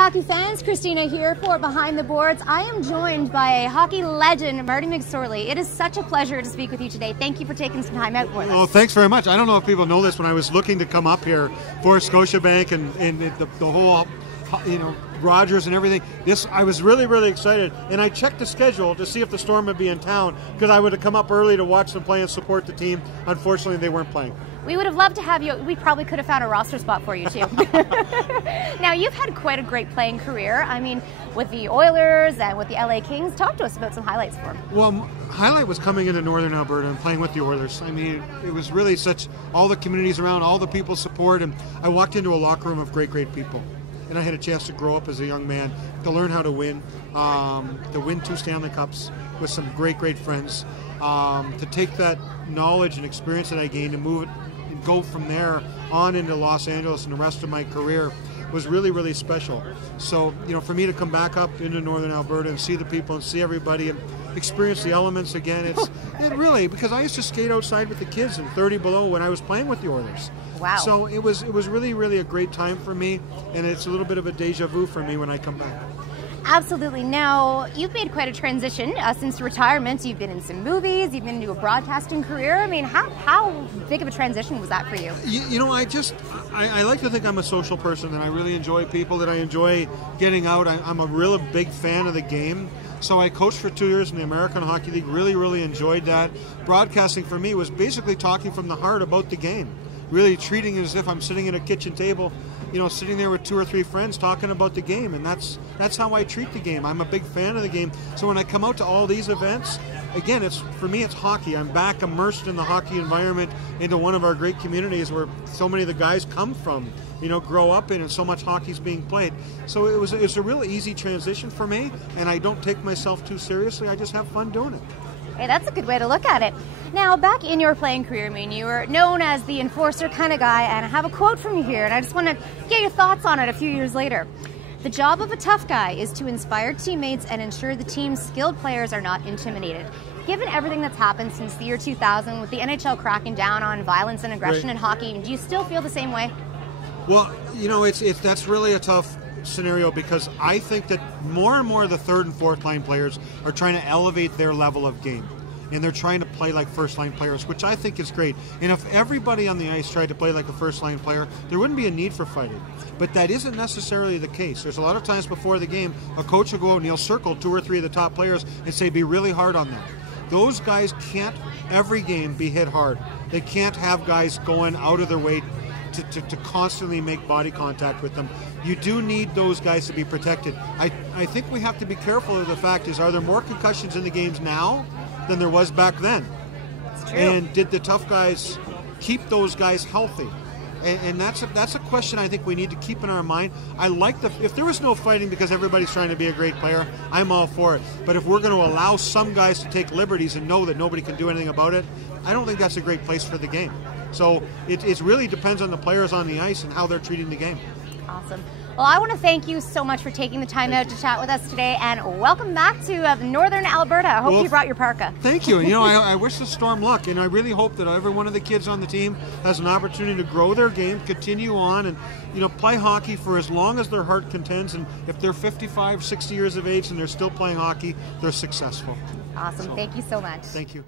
hockey fans, Christina here for Behind the Boards. I am joined by hockey legend Marty McSorley. It is such a pleasure to speak with you today. Thank you for taking some time out for us. Well, thanks very much. I don't know if people know this, when I was looking to come up here for Scotiabank and the whole, Rogers and everything, I was really excited, and I checked the schedule to see if the Storm would be in town, because I would have come up early to watch them play and support the team. Unfortunately, they weren't playing. We would have loved to have you. We probably could have found a roster spot for you too. Now, you've had quite a great playing career. I mean, with the Oilers and with the LA Kings. Talk to us about some highlights for them. Well, highlight was coming into Northern Alberta and playing with the Oilers. I mean, it was really all the communities around, all the people support, and I walked into a locker room of great people. And I had a chance to grow up as a young man, to learn how to win 2 Stanley Cups with some great friends, to take that knowledge and experience that I gained and move it and go from there on into Los Angeles and the rest of my career was really special. So, for me to come back up into Northern Alberta and see the people and see everybody and experience the elements again, it really, because I used to skate outside with the kids in 30 below when I was playing with the Oilers. Wow. So it was really a great time for me, and it's a little bit of a deja vu for me when I come back. Absolutely. Now, you've made quite a transition since retirement. You've been in some movies, you've been into a broadcasting career. I mean, how big of a transition was that for you? I like to think I'm a social person, that I really enjoy people, that I enjoy getting out. I'm a real big fan of the game. So I coached for 2 years in the American Hockey League, really enjoyed that. Broadcasting for me was basically talking from the heart about the game, really treating it as if I'm sitting at a kitchen table, sitting there with 2 or 3 friends talking about the game, and that's how I treat the game. I'm a big fan of the game. So when I come out to all these events, again, for me it's hockey. I'm back immersed in the hockey environment, into one of our great communities where so many of the guys come from, grow up in, and so much hockey's being played. So it's a real easy transition for me, and I don't take myself too seriously. I just have fun doing it. Hey, that's a good way to look at it. Now, back in your playing career, I mean, you were known as the enforcer kind of guy, and I have a quote from you here, and I just want to get your thoughts on it a few years later. The job of a tough guy is to inspire teammates and ensure the team's skilled players are not intimidated. Given everything that's happened since the year 2000, with the NHL cracking down on violence and aggression in hockey, do you still feel the same way? Well, that's really a tough scenario, because I think that more and more the third and fourth line players are trying to elevate their level of game, and they're trying to play like first line players, which I think is great. And if everybody on the ice tried to play like a first line player, there wouldn't be a need for fighting. But that isn't necessarily the case. There's a lot of times before the game, a coach will go out and he'll circle 2 or 3 of the top players and say, be really hard on them. Those guys can't every game be hit hard. They can't have guys going out of their way to constantly make body contact with them. You do need those guys to be protected. I think we have to be careful of the fact is, are there more concussions in the games now than there was back then? That's true. And did the tough guys keep those guys healthy? And that's a question I think we need to keep in our mind. If there was no fighting because everybody's trying to be a great player, I'm all for it. But if we're going to allow some guys to take liberties and know that nobody can do anything about it, I don't think that's a great place for the game. So it really depends on the players on the ice and how they're treating the game. Awesome. Well, I want to thank you so much for taking the time out to chat with us today, and welcome back to Northern Alberta. I hope you brought your parka. Thank you. I wish the Storm luck, and I really hope that every one of the kids on the team has an opportunity to grow their game, continue on, and play hockey for as long as their heart contends. And if they're 55, 60 years of age and they're still playing hockey, they're successful. Awesome. Thank you so much. Thank you.